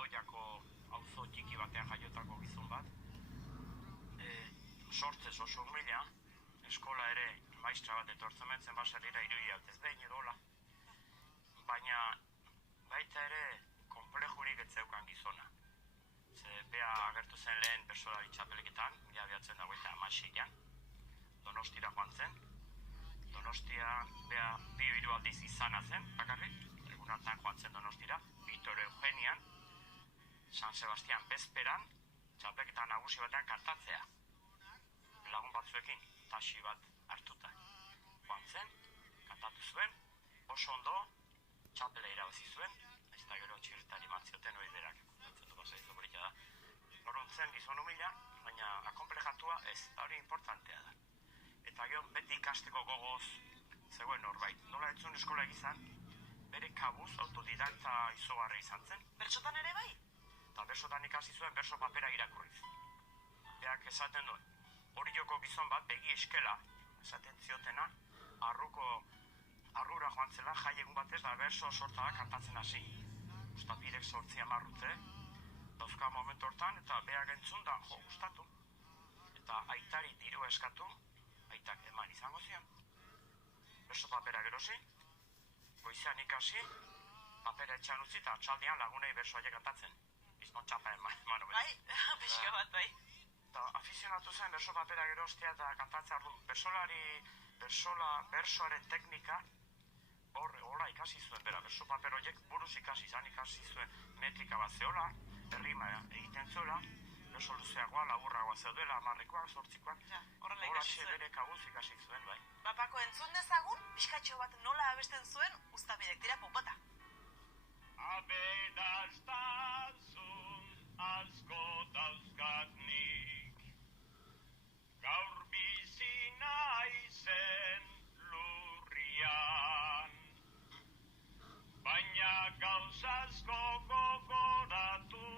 Doiako auzo txiki batean jaiotako gizon bat. Sortzez oso umila, eskola ere maistra bat etortzen bentzen baserrira irudi altez behin edola. Baina baita ere konplejurik etzeukan gizona. Ze bea agertu zen lehen bertsolari txapelketan, 1986an, Donostira joan zen. Donostia bea 2 aldiz izana zen, bakarrik, egun hartan joan zen Donostira, Victor Eugenian, San Sebastian bezperan, txapelketa nagusi batean kantatzea. Lagun batzuekin, taxi bat hartuta. Joan zen, kantatu zuen, oso ondo, txapela irabazi zuen, ez da gero txirritari mantzioten hori berak, kontatzen du pasaizu borita da. Horren zen gizon humila, baina akonplejatua ez, hori importantea da. Eta gero beti ikasteko gogoz zegoen norbait. Nola etzun eskola egizan, bere kabuz autodidakta izogarra izan zen. Bertsotan ere bai? Eta bertsotan ikasi zuen bertso papera irakurriz. Beak esaten duen, hori joko gizon bat begi eskela, esaten ziotena, arrura joan zela jai egun batez da berso sorta da kantatzen hasi. Ustapirek 8-10 urte, dauzka momentu hortan, eta beak entzun da, gustatu. Eta aitari dirua eskatu, aitak eman izango zion. Berso papera gerosi, goizean ikasi, papera etxan utzi eta atxaldean lagunei bersoaiek kantatzen. Bizmon txapa eman Bai, pixka bat bai. Eta afizionatu zen berso papera gerostea eta kantatzea ordu. Bersoaren teknika, hola ikasi zuen bera. Berso paper horiek buruz ikasi zuen metrika bat zeola, errima egiten zuela, berso luzeagoa, laburragoa zeuduela, 10-koak, 8-koak. Horrela ikasi zuen. Bere kabuz ikasi zuen, bai. Bapako entzun dezagun, pixkatxo bat nola abesten zuen, Uztabidek dira popota. Aberastazun asko dauzkat nik, gaur bizi naizen lurrian, baina gauzazko gogoratu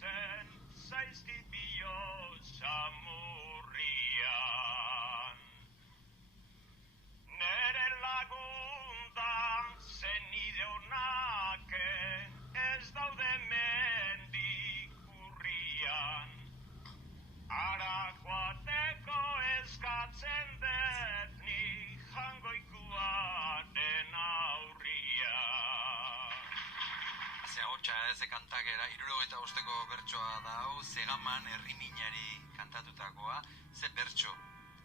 zen zaizkit bihotza murrian. Nere lagunda zenide honake ez daude mendik urrian, ara joateko eskatzen dut ni jangoikuaren aurrian. Hotxa eze kantakera, 75ko bertsoa da hau, Zegaman herriminari kantatutakoa, ze bertso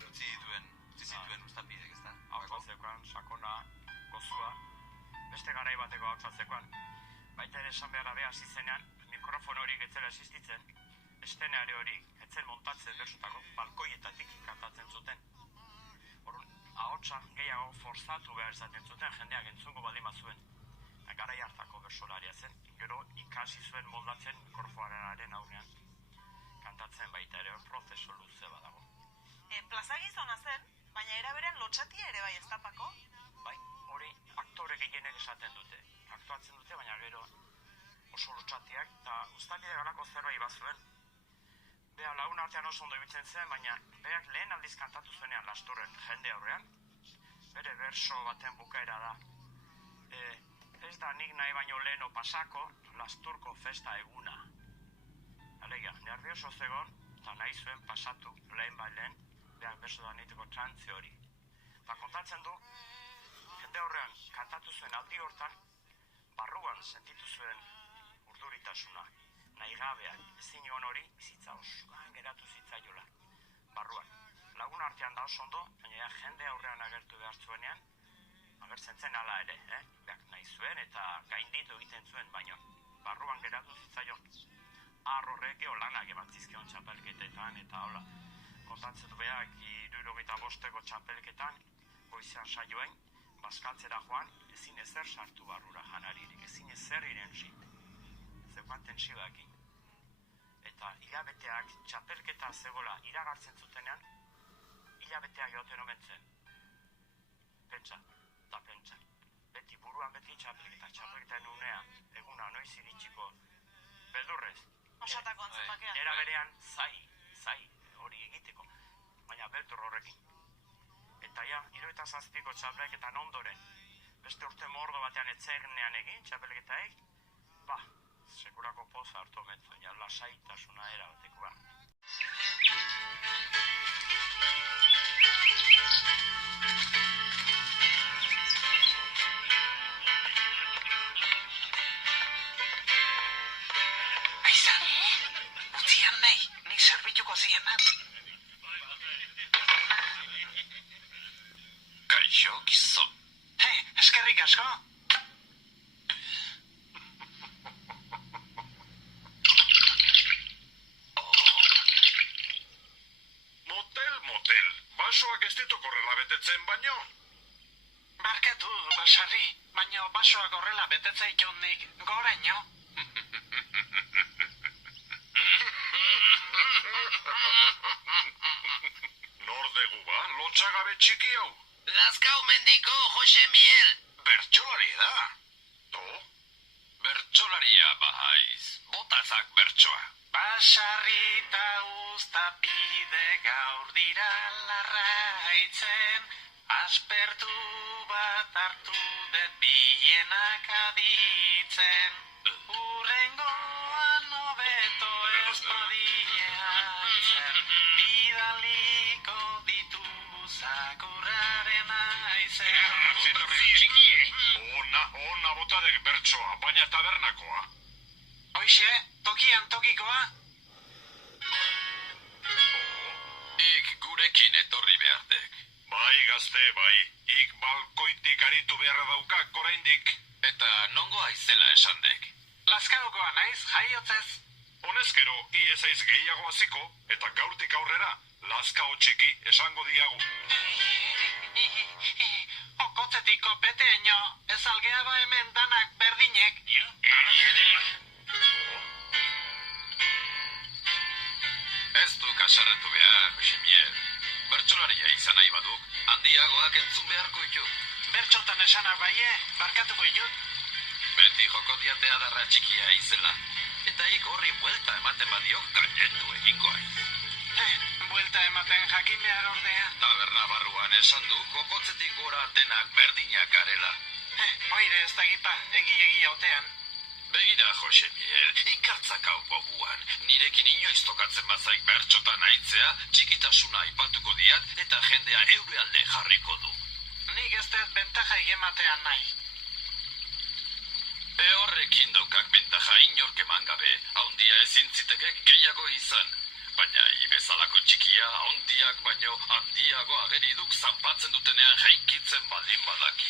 utzi zituen Uztapidek, ez da? Hautsa zeukan, sakona, gozua, beste garai bateko hautsa zeukan. Baita ere esan beharra beha hasi zenean, mikrofono horiek etzela existitzen, esteneare hori etzen montatzen bersotako, balkoietatik kantatzen zuten. Horren, ahotsa gehiago forzatu behar izaten zuten, jendeak entzungo baldin bazuen. Garai hartako bersolaria zen, gero ikasi zuen moldatzen mikrofonaren aurrean. Kantatzen baita ere prozesu luze badago. Plaza gizona zen, baina eraberean lotxatia ere bai ez tapako? Bai, hori aktore gehienek esaten dute. Aktuatzen dute, baina gero oso lotxatiak, eta Uztabide galako zerbait bazuen. Bea lagun artean oso ondo ibiltzen zen, baina beak lehen aldiz kantatu zuenean Lasturren jende aurrean. Bere berso baten bukaera da. Ez da nik nahi baino leheno pasako Lasturko festa eguna. Alegia, nervioso zegon, eta nahi zuen pasatu lehen bailen, beak berso da niteko trantzi hori. Eta kontatzen du, jende horrean kantatu zuen aldi hortan, barruan sentitu zuen urduritasuna, nahi gabeak, ezin joan hori bizitza osoan geratu zitzaiola. Barruan, lagun artean da oso ondo, baina jende aurrean agertu behar zuenean, agertzen zen ala ere, beak nahi zuen eta gainditu egiten zuen baino. Barruan geratu zitzaion. Horrek lanak emantzizkion txapelketetan eta hola. Kontatzen du beak 75ko txapelketan, goizean saioen, bazkaltzera joan, ezin ezer sartu barrura janaririk, ezin ezer irentzi. Zeukan tensioakin. Eta hilabeteak txapelketa zegoela iragartzen zutenean, hilabeteak joten omen zen. Pentsa. Beti buruan beti txapelketaren unea, eguna noiz iritsiko, beldurrez. Osatako antzepakean. Era berean zai hori egiteko, baina beldur horrekin. Eta 77ko txapelketan ondoren, beste urte mordo batean etzenean egin txapelketaek, sekulako poza hartu omentzen, ja lasaitasuna erabatekoa. Aiza, utzian nahi, nik zerbituko zienan. Kaixo, gizon. Eskerrik asko. Motel, basoak ez ditu korrela betetzen baino. Barkatu, basarri, baino basoak horrela betetzea nik goraino. Nor degu ba, lotxagabe txiki hau. Lazkao mendiko, Jose Miel. Bertsolari da. To? Bertsolaria bahaiz, botazak bertsoa. Basarri ta uztapide gaur dira larraitzen, aspertu bat hartu det bienak aditzen. Urrengoan hobeto ez badiatzen, bidaliko ditu zakurraren aizen. Ona botadek bertsoa, baina tabernakoa. Hoixe, tokian tokikoa? Ik gurekin etorri behardek. Bai, gazte, bai. Ik balkoitik aritu beharra daukak oraindik. Eta nongo aizela esandek. Lazkaukoa naiz, jaiotzez. Honezkero, iez aiz gehiago hasiko, eta gaurtik aurrera, Lazkao txiki esango diagu. Okotzetik kopeteño, ez algea ba hemen danak berdinek. Ez du kasarretu behar, Ximiel. Bertsolaria izan nahi baduk, handiagoak entzun beharko ditu. Bertxotan esanak baie, barkatuko ditut. Beti joko diatea darra txikia izela. Eta ik horri buelta ematen badiok gailendu egingo aiz. Buelta ematen jakin behar ordea. Taberna barruan esan du, kokotzetik gora denak berdinak garela. Oire ez dagipa, egi hautean. Begira, Jose Miel, ikartzak hau goguan. Nirekin inoiz tokatzen bazaik bertxotan aitzea, txikitasuna aipatuko diat, eta jendea eure alde jarriko du. Nik ez dut bentaja egematean nahi. Horrekin daukak bentaja inork eman gabe, haundia ezin zitekek gehiago izan. Baina bezalako txikia haundiak baino handiago ageriduk zanpatzen dutenean jaikitzen baldin badaki.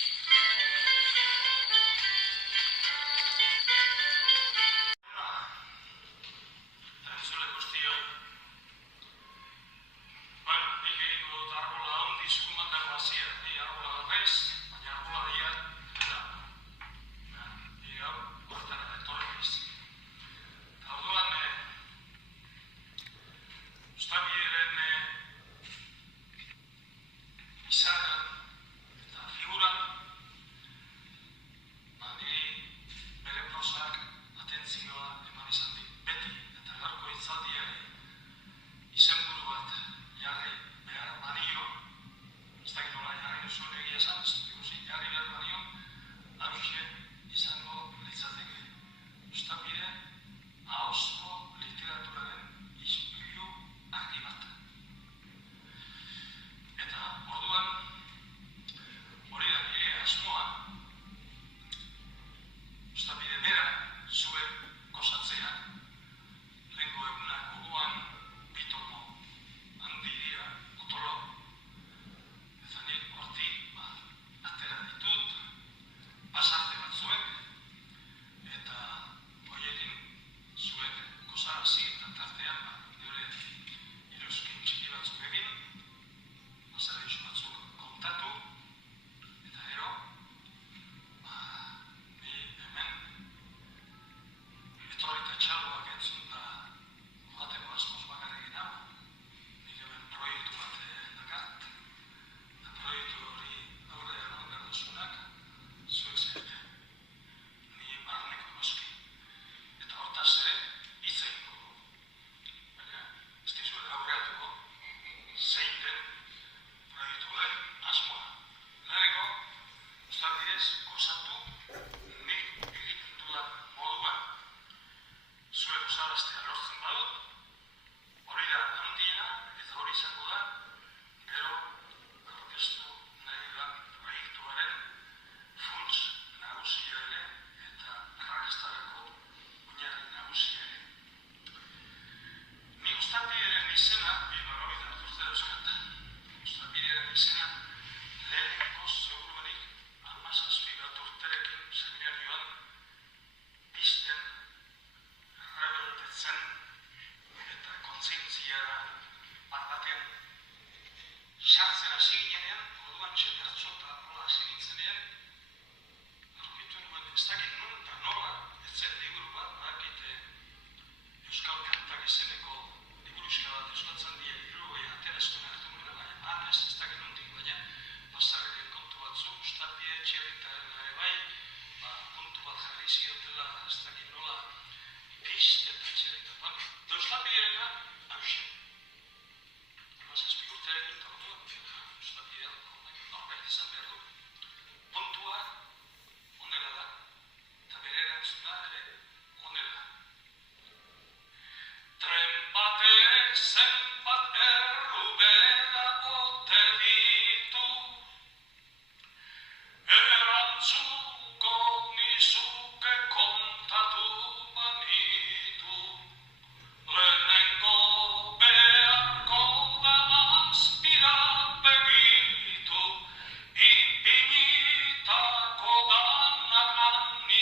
Izaran eta figuran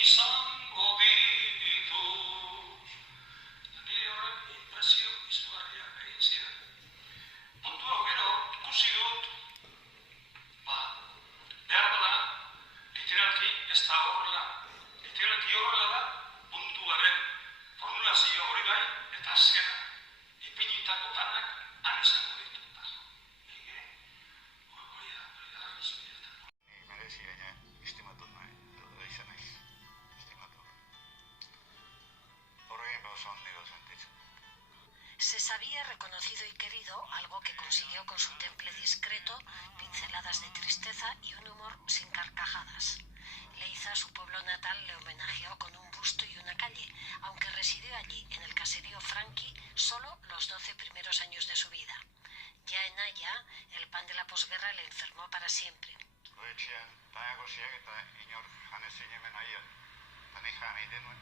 izango ditut. Nire horrek impresio izugarriak egin ziren. Puntu hau gero ikusi dut, behar bada, literalki ez da horrela. Literalki horrela da puntuaren formulazio hori bai eta azkena. Ipinitako danak han izango ditut. Hori da arrazoia. Merezi gaina estimatu nahi, izan naiz, estimatu. Horregin gauza handigo sentitzen. Se sabía reconocido y querido, algo que consiguió con su temple discreto, pinceladas de tristeza y un humor sin carcajadas. Leiza, su pueblo natal, le homenajeó con un busto y una calle, aunque residió allí, en el caserío Franqui, solo los 12 primeros años de su vida. Ya en Haya, el pan de la posguerra le enfermó para siempre. Goetxean, tanagosiak eta inor janezin hemen aian, eta nik jan egiten nuen.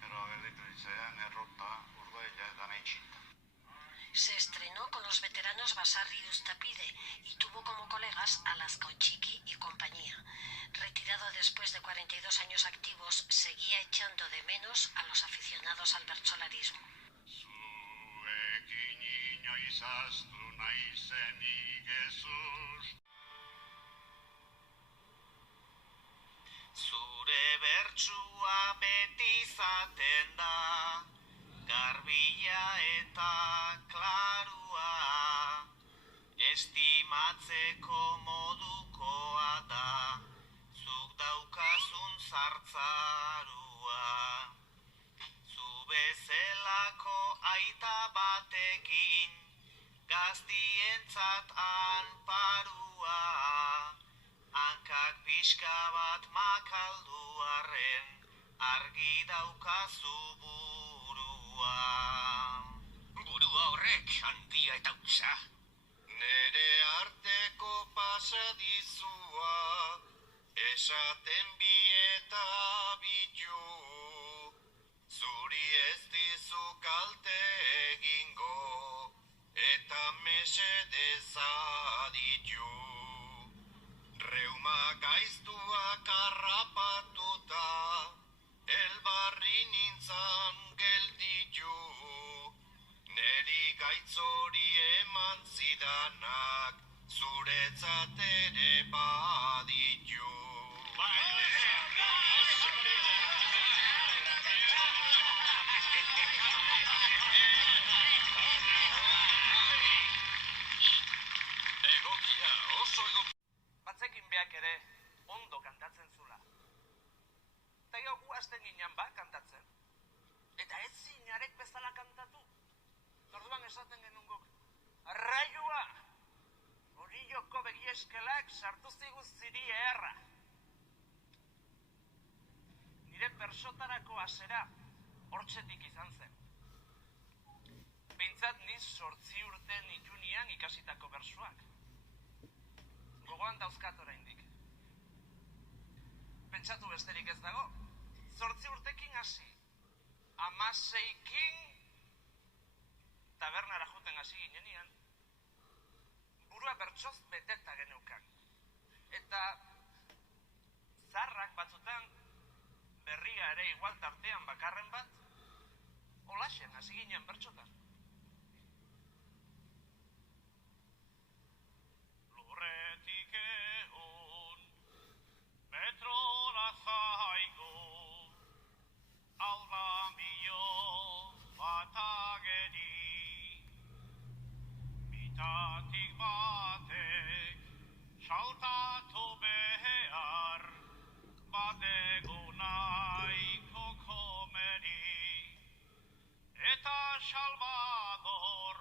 Pero gerditu ditzaidan errota, urgoela eta nahi txinta. Se estrenó con los veteranos Basarri y Ustapide y tuvo como colegas a Lazcauchiki y compañía. Retirado después de 42 años activos, seguía echando de menos a los aficionados al bertsolarismo. Zuekin inoiz ahaztu naizenik ezuz. Zure bertsua beti izaten da, garbila eta klarua, estimatzeko modukoa da, zuk daukazun zartzarua. Zu bezelako aita batekin, gaztientzat anparua, hankak pixka bat makaldu arren, argi daukazu burua. Burua horrek handia eta utza. Nere arteko pasadizua, esaten bieta bitu, zuri ez dizu kalte egingo, eta mesedez aditu. Reuma gaiztuak harrapatuta, elbarri nintzan gelditu, neri gaitz hori eman zidanak, zuretzat ere baditu. Egokia, oso egokia. Batzekin beak ere ondo kantatzen zula. Eta gau gu hasten ginen kantatzen. Eta ez zinarek bezala kantatu. Orduan esaten genuen guk. Arraioa! Hori joko begieskelak sartu zigu ziri erra. Nire persotarako asera hortxetik izan zen. Behintzat niz 8 urte nitunian ikasitako bersuak. Gogoan dauzkat oraindik. Pentsatu besterik ez dago. 8 urtekin hasi. 16kin tabernara juten hasi ginenean. Burua bertsoz beteta geneukan. Eta zarrak batzutan berria ere igual tartean bakarren bat, holaxen hasi ginen bertsotan. Lurretik egun, petrola zaigu, albamio bat ageri, bitatik batek saltatu behar, badegu nahiko komeri, eta Salvador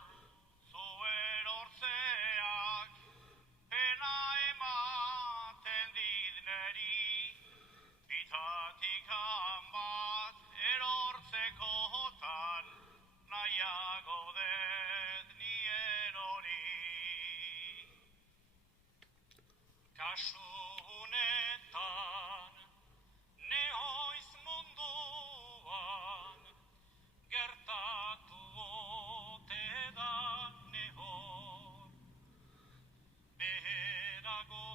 zuen ortzeak pena ematen didneri, bitatik bat erortzekotan nahiago dut nien hori. Kasu honetan nehoiz munduan gertatu ote da neho. Beheragotik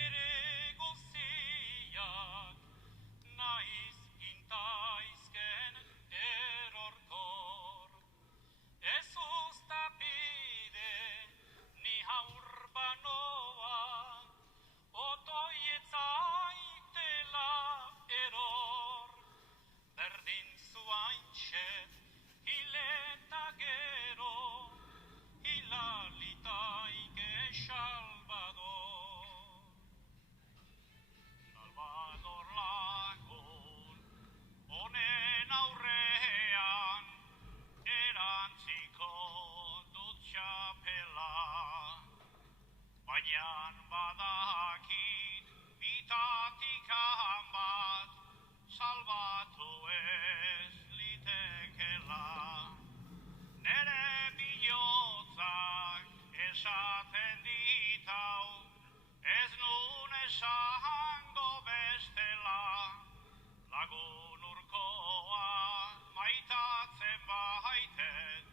ere guzia esango bestela, lagun urkoa maitatzen baitet,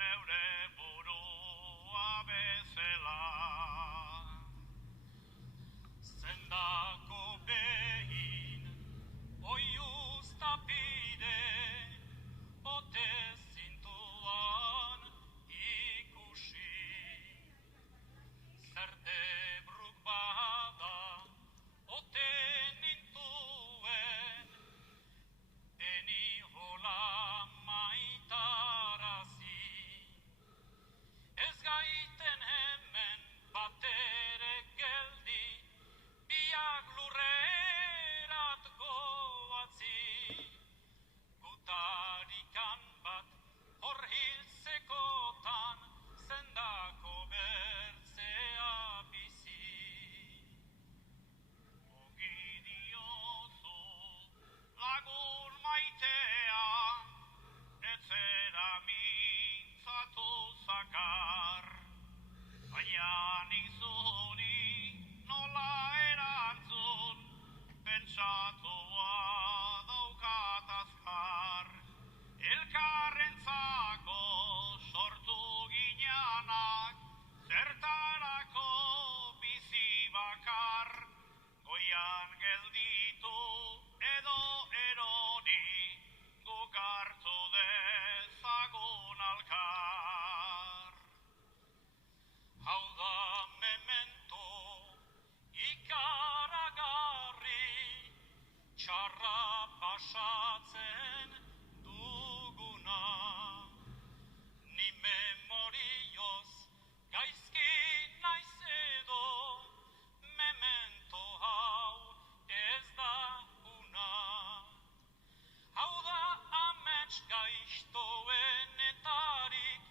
neure burua bezala. Zendako behin, oi uztapide, ote zintuan ikusi. Zerte bruk bada, ote nintuen, eni hola maitarazi. Ez gaiten hemen batere geldi, biak lurrerat goatzi. Gutarikan bat hor hiltzekotan, zendako bertzea bizi. Ogi diozu lagun maitea, etzera mintzatu zakar, baina nizuri nola erantzun, pentsatua daukat azkar. Elkarrentzako sortu gineanak, zertarako bizi bakar, goian gelditu edo eroni, guk hartu dezagun alkar. Hau da memento ikaragarri, txarra pasatzen duguna. Ni memorioz gaizki naiz edo, memento hau ez da una. Hau da amets gaiztoenetarik,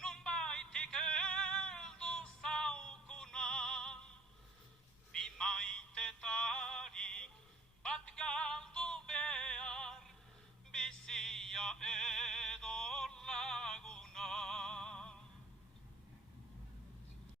nunbaitik heldu zaukuna. Bi maitetarik